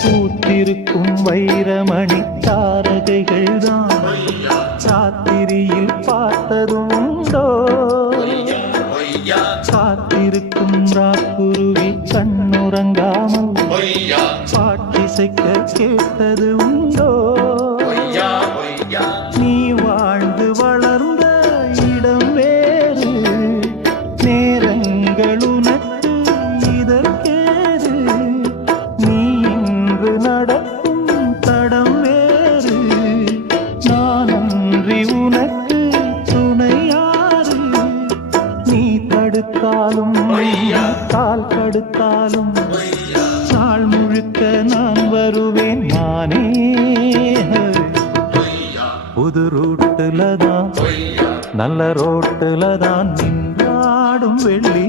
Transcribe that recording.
பூத்திருக்கும் வைரமணி தாரகைகள் தான் சாத்திரியில் பார்த்ததுண்டோ காத்திருக்கும் ராக்குருவி கண்ணுறங்காமல் பாட்டிசைக்க கேட்டது உண்டோ நீ வாழ்ந்து வளர்ந்த இடம் வேறு நேரங்கள் உனக்கு இதற்கேது நீ இன்று நடக்கும் தடம் வேறு நான் அன்றி உனக்கு துணையாறு நீ தடுத்தாலும் கால் கடுத்தாலும் நாள் முழுக்க நான் வருவேன் நானே புது ரூட்டுல தான் நல்ல ரோட்டுல தான் நின்றாடும் வெள்ளி